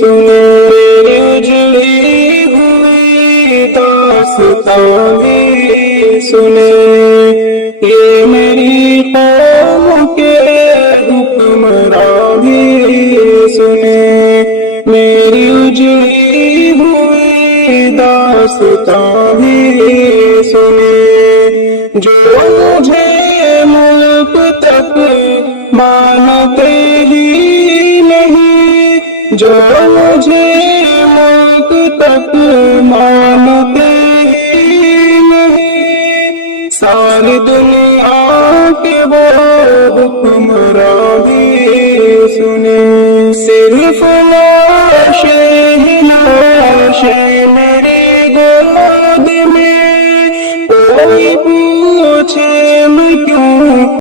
سنے، اجڑی ہوئی داستاں بھی سنے، یہ میری قوم کے حکمراں بھی سنے، میری اجڑی ہوئی داستاں بھی سنے، جو مجھے ملک تک مانتے ہی نہیں، جو مجھے ملک تک مانتے ہی نہیں، ساری دنیا کے وہ حکمراں بھی سنے، صرف لاشیں ہی لاشیں میری گود میں، کوئی پوچھے میں کیوں